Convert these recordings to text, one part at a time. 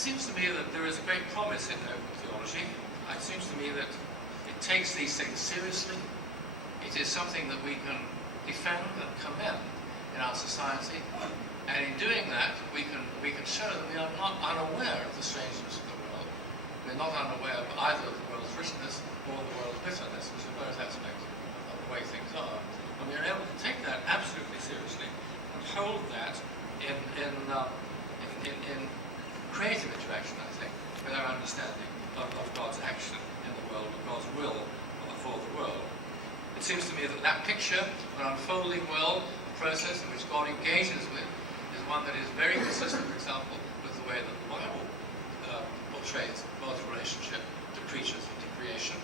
It seems to me that there is a great promise in open theology. It seems to me that it takes these things seriously. It is something that we can defend and commend in our society. And in doing that, we can show that we are not unaware of the strangeness of the world. We're not unaware of either of the world's richness or the world's bitterness, which are both aspects of the way things are. And we are able to take that absolutely seriously and hold that in creative interaction, I think, with our understanding of God's action in the world, of God's will for the world. It seems to me that that picture, an unfolding world, a process in which God engages with, is one that is very consistent, for example, with the way that the Bible portrays God's relationship to creatures and to creation.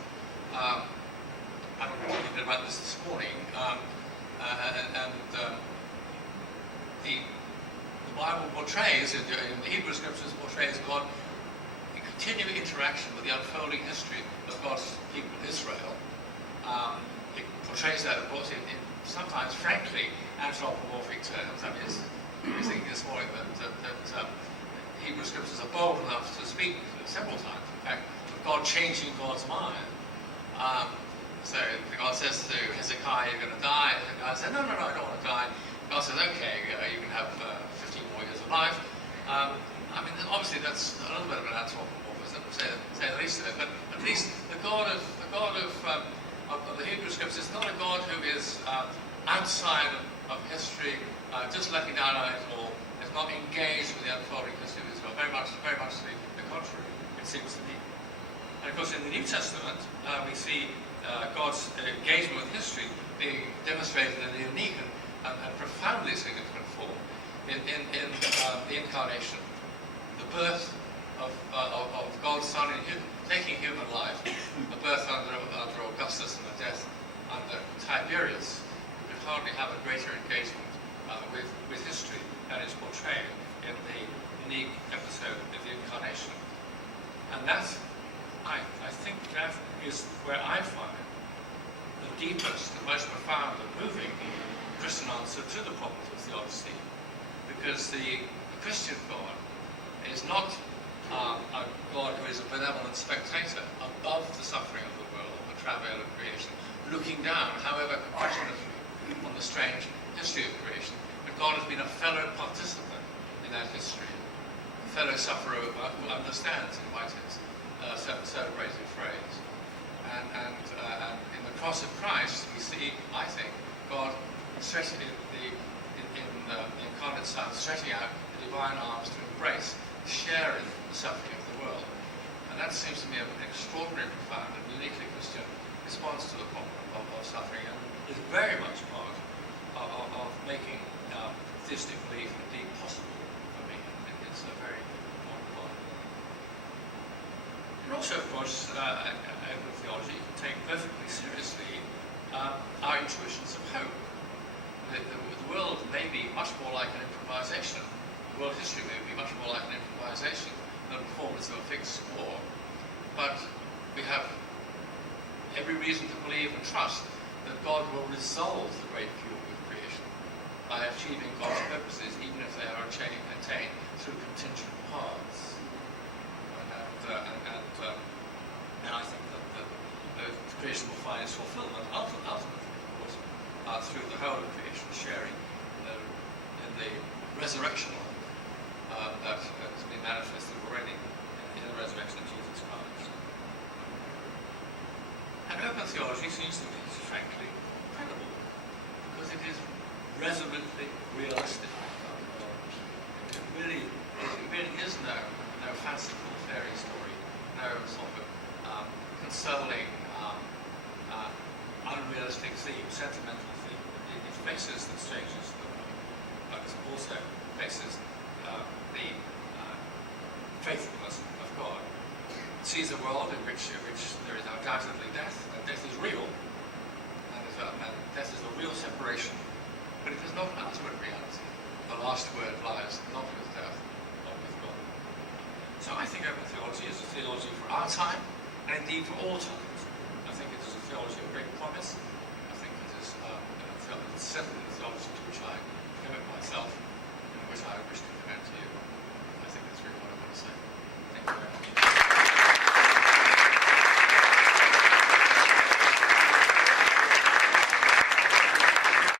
I don't know a bit about this morning, the Bible portrays, in the Hebrew Scriptures, portrays God in continual interaction with the unfolding history of God's people, Israel. It portrays that, of course, in sometimes, frankly, anthropomorphic terms. I mean, I was thinking this morning that Hebrew Scriptures are bold enough to speak several times, in fact, of God changing God's mind. So God says to Hezekiah, "You're going to die." Hezekiah says, "No, I don't want to die." God says, "Okay, you can have 15 more years of life." I mean, obviously that's a little bit of an anthropomorphism, to say the least of it. But at least the God of the Hebrew Scriptures is not a God who is outside of history, just looking down on it, or is not engaged with the unfolding history of Israel. Very much the contrary, it seems to me. And of course, in the New Testament, we see God's engagement with history being demonstrated in a unique and profoundly significant form in the incarnation, the birth of God's Son taking human life, the birth under Augustus and the death under Tiberius. We could hardly have a greater engagement with history than is portrayed in the unique episode of the incarnation. And that, I think that is where I find the deepest, the most profound and moving Christian answer to the problems of theodicy. Because the Christian God is not a God who is a benevolent spectator above the suffering of the world, the travail of creation, looking down, however compassionately, on the strange history of creation. But God has been a fellow participant in that history, a fellow sufferer who understands, in Whitehead's celebrated phrase. And in the cross of Christ, we see, I think, God stretching the incarnate Son, stretching out the divine arms to embrace, sharing the suffering of the world. And that seems to me an extraordinary, profound, and uniquely Christian response to the problem of suffering, and is very much part of making theistic belief indeed possible for me. It's a very important part. And also, of course, open theology can take perfectly seriously our intuitions of hope. The world may be much more like an improvisation. World history may be much more like an improvisation than a performance of a fixed score. But we have every reason to believe and trust that God will resolve the great fury of creation by achieving God's purposes, even if they are attained through contingent paths. And I think that the creation will find its fulfillment ultimately, of course, through the whole of creation sharing in the resurrection that has been manifested already in the resurrection of Jesus Christ. And open theology seems to me, frankly, credible, because it is resolutely realistic. It really is no fanciful fairy story, no sort of consoling, unrealistic theme, sentimental theme. It faces the strangeness of the world, but it also faces the faithfulness of God. It sees a world in which there is undoubtedly death, and death is real, and death is a real separation, but it is not an ultimate reality. The last word lies not with death, but with God. So I think open theology is a theology for our time, and indeed for all times. I think it is a theology of great promise. I think it is certainly the theology to which I commit myself, and which I wish to commend to you.